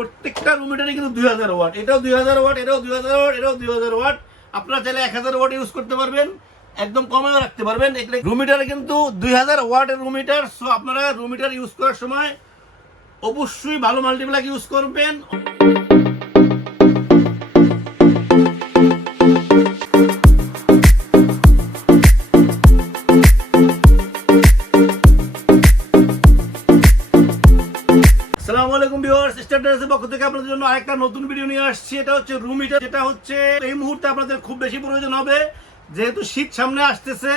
প্রত্যেকটা রুম হিটারই কিন্তু 2000 ওয়াট, এটাও 2000 ওয়াট, এটাও 2000 ওয়াট, এটাও 2000 ওয়াট। আপনারা চাইলে 1000 ওয়াট ইউজ করতে পারবেন, একদম কমেও রাখতে পারবেন। রুম হিটারে কিন্তু 2000 ওয়াটের রুম হিটার। সো আপনারা রুম হিটার ইউজ করার সময় অবশ্যই ভালো মাল্টিপ্লাগ ইউজ করবেন। আসসালামু আলাইকুম ভিউয়ার্স, অ্যাড্রেসের পক্ষ থেকে আপনাদের জন্য আরেকটা নতুন ভিডিও নিয়ে আসছি। এটা হচ্ছে রুম হিটার, যেটা হচ্ছে এই মুহূর্তে আপনাদের খুব বেশি প্রয়োজন হবে, যেহেতু শীত সামনে আসতেছে।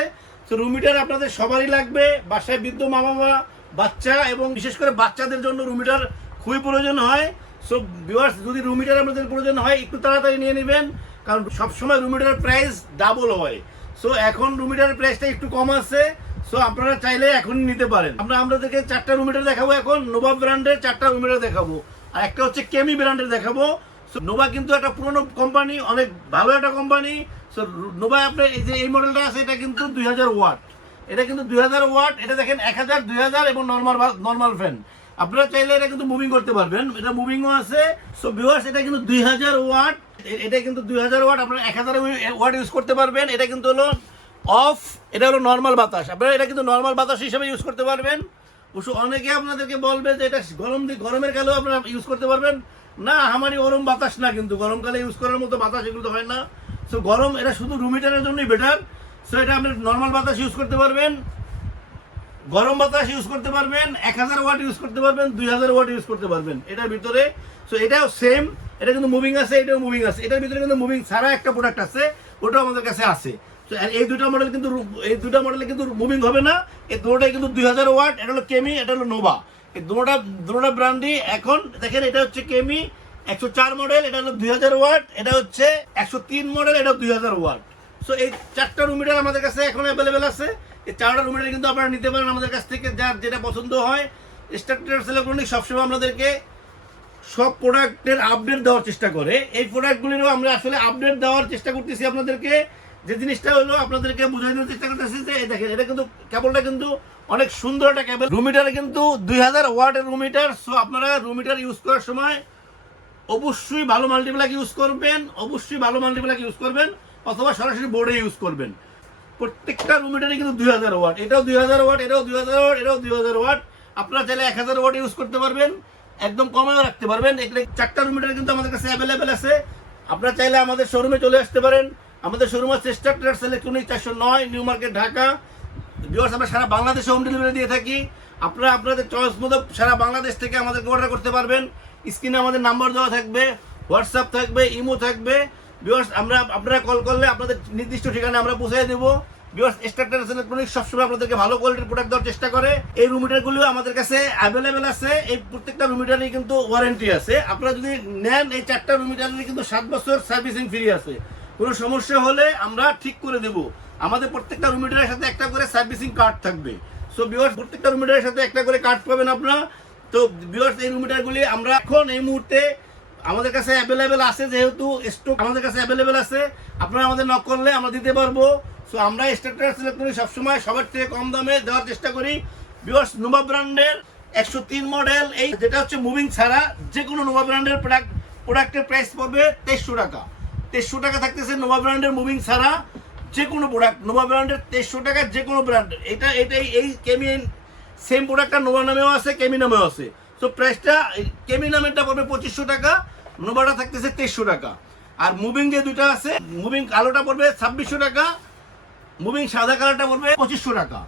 তো রুম হিটার আপনাদের সবারই লাগবে, বাসায় বৃদ্ধ মা বাবা, বাচ্চা এবং বিশেষ করে বাচ্চাদের জন্য রুম হিটার খুবই প্রয়োজন হয়। সো ভিউয়ার্স, যদি রুম হিটার আপনাদের প্রয়োজন হয় একটু তাড়াতাড়ি নিয়ে নেবেন, কারণ সবসময় রুম হিটারের প্রাইস ডাবল হয়। সো এখন রুম হিটারের প্রাইসটা একটু কম আছে। সো আপনারা চাইলে এখন নিতে পারেন। আপনাদেরকে 4টা রুম হিটার দেখাবো। এখন নোভা ব্র্যান্ডের 4টা রুম হিটার দেখাবো, আর একটা হচ্ছে কেমি ব্র্যান্ডের দেখাবো। সো নোভা কিন্তু একটা পুরনো কোম্পানি, অনেক ভালো একটা কোম্পানি। সো নোভা আপনার এই যে এই মডেলটা আছে, এটা কিন্তু 2000 ওয়াট, এটা কিন্তু 2000 ওয়াট। এটা দেখেন 1000, 2000 এবং নর্মাল ফ্যান। আপনারা চাইলে এটা কিন্তু মুভিং করতে পারবেন, এটা মুভিংও আছে। সো ভিউয়ার্স, এটা কিন্তু 2000 ওয়াট, এটা কিন্তু 2000 ওয়াট। আপনারা 1000 ওয়াট ইউজ করতে পারবেন। এটা কিন্তু হলো অফ, এটা হলো নর্মাল বাতাস। আপনারা এটা কিন্তু নর্মাল বাতাস হিসেবে ইউজ করতে পারবেন। অবশ্য অনেকে আপনাদেরকে বলবে যে এটা গরমের কালেও আপনারা ইউজ করতে পারবেন। না, আমারই গরম বাতাস না, কিন্তু গরমকালে ইউজ করার মতো বাতাস এগুলো তো হয় না। সো গরম, এটা শুধু রুম হিটারের জন্যই বেটার। সো এটা আপনি নর্মাল বাতাস ইউজ করতে পারবেন, গরম বাতাস ইউজ করতে পারবেন, 1000 ওয়াট ইউজ করতে পারবেন, 2000 ওয়াট ইউজ করতে পারবেন এটার ভিতরে। সো এটাও সেম, এটা কিন্তু মুভিং আছে, এটাও মুভিং আছে। এটার ভিতরে কিন্তু মুভিং ছাড়া একটা প্রোডাক্ট আছে, ওটাও আমাদের কাছে আছে। তো এই দুটো মডেল কিন্তু, এই দুটো মডেলে কিন্তু মুভিং হবে না। এই দুটোটাই কিন্তু 2000 ওয়াট। এটা হলো কেমি, এটা হলো নোভা। এই দুটোটা ব্র্যান্ডই। এখন দেখেন, এটা হচ্ছে কেমি 104 মডেল, এটা হলো 2000 ওয়াট। এটা হচ্ছে 103 মডেল, এটা 2000 ওয়াট। সো এই 4টা রুম হিটার আমাদের কাছে এখন অ্যাভেলেবেল আছে। এই 4টা রুম হিটার কিন্তু আপনারা নিতে পারেন আমাদের কাছ থেকে, যার যেটা পছন্দ হয়। স্ট্রাকচার ইলেকট্রনিক্স সবসময় আপনাদেরকে সব প্রোডাক্টের আপডেট দেওয়ার চেষ্টা করে। এই প্রোডাক্টগুলিরও আমরা আসলে আপডেট দেওয়ার চেষ্টা করতেছি আপনাদেরকে। যে জিনিসটা হলো আপনাদেরকে বোঝানোর চেষ্টা করতেছি যে দেখেন, এটা কিন্তু কেবলটা কিন্তু অনেক সুন্দর একটা কেবল। রুম হিটার কিন্তু 2000 ওয়াটের রুম হিটার। সো আপনারা রুম হিটার ইউজ করার সময় অবশ্যই ভালো মাল্টিপ্লাগ ইউজ করবেন, অবশ্যই ভালো মাল্টিপ্লাগ ইউজ করবেন, অথবা সরাসরি বোর্ডে ইউজ করবেন। প্রত্যেকটা রুম হিটারই কিন্তু 2000 ওয়াট, এটাও 2000 ওয়াট, এটাও 2000 ওয়াট, এটাও 2000 ওয়াট। আপনারা চাইলে 1000 ওয়াট ইউজ করতে পারবেন, একদম কমেও রাখতে পারবেন। এগুলো 4টা রুম হিটার কিন্তু আমাদের কাছে অ্যাভেলেবেল আছে। আপনারা চাইলে আমাদের শোরুমে চলে আসতে পারেন। আমাদের শোরুম আছে structure electronics 409 new market, Dhaka. Viewers, আমরা সারা বাংলাদেশে হোম ডেলিভারি দিয়ে থাকি। আপনারা আপনাদের চয়েস মতো সারা বাংলাদেশ থেকে আমাদেরকে অর্ডার করতে পারবেন। স্ক্রিনে আমাদের নাম্বার দেওয়া থাকবে, হোয়াটসঅ্যাপ থাকবে, ইমো থাকবে। ভিউয়ার্স, আপনারা কল করলে আপনাদের নির্দিষ্ট ঠিকানা আমরা পৌঁছে দেবো। ভিউয়ার্স, স্ট্রাকচার ইলেকট্রনিক্স সবসময় আপনাদেরকে ভালো কোয়ালিটির প্রোডাক্ট দেওয়ার চেষ্টা করে। এই রুম হিটারগুলো আমাদের কাছে অ্যাভেলেবেল আছে। এই প্রত্যেকটা রুম হিটারই কিন্তু ওয়ারেন্টি আছে। আপনারা যদি নেন, এই 4টা রুম হিটারই কিন্তু 7 বছর সার্ভিসিং ফ্রি আছে। কোনো সমস্যা হলে আমরা ঠিক করে দেব। আমাদের প্রত্যেকটা রুম হিটারের সাথে একটা করে সার্ভিসিং কার্ড থাকবে। সো ভিউয়ার্স, প্রত্যেকটা রুম হিটারের সাথে একটা করে কার্ড পাবেন আপনারা। তো ভিউয়ার্স, এই রুম হিটারগুলি আমরা এখন এই মুহূর্তে আমাদের কাছে অ্যাভেলেবেল আছে, যেহেতু স্টক আমাদের কাছে অ্যাভেলেবেল আছে। আপনারা আমাদের নক করলে আমরা দিতে পারবো। সো আমরা স্ট্রাকচার ইলেকট্রনিক্স সবসময় সবার থেকে কম দামে দেওয়ার চেষ্টা করি। ভিউয়ার্স, নোভা ব্র্যান্ডের 103 মডেল, এই যেটা হচ্ছে মুভিং ছাড়া, যে কোনো নোভা ব্র্যান্ডের প্রোডাক্টের প্রাইস পড়বে 2300 টাকা। 2300 টাকা থাকতেছে নোভা ব্র্যান্ডের মুভিং ছাড়া যে কোনো প্রোডাক্ট। নোভা ব্র্যান্ডের 2300 টাকা যে কোনো ব্র্যান্ড। এটাই এই কেমি সেম প্রোডাক্টটা নোভা নামেও আছে, কেমি নামেও আছে। সো প্রাইসটা কেমি নামেরটা পড়বে 2500 টাকা, নোভাটা থাকতেছে 2300 টাকা। আর মুভিং যে দুইটা আছে, মুভিং কালোটা পড়বে 2600 টাকা, মুভিং সাদা কালারটা পড়বে 2500 টাকা।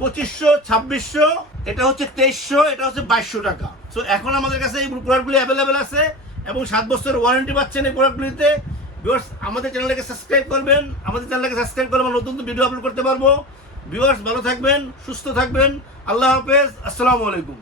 2500, 2600, এটা হচ্ছে 2300, এটা হচ্ছে 2200 টাকা। সো এখন আমাদের কাছে এই প্রোডাক্টগুলি অ্যাভেলেবেল আছে এবং 7 বছরের ওয়ারেন্টি পাচ্ছেন এই প্রোডাক্টগুলিতে। ভিউয়ার্স, আমাদের চ্যানেলটাকে সাবস্ক্রাইব করবেন, আমাদের চ্যানেলটাকে সাবস্ক্রাইব করলে আমরা নতুন ভিডিও আপলোড করতে পারবো। ভিউয়ার্স, ভালো থাকবেন, সুস্থ থাকবেন। আল্লাহ হাফেজ, আসসালামু আলাইকুম।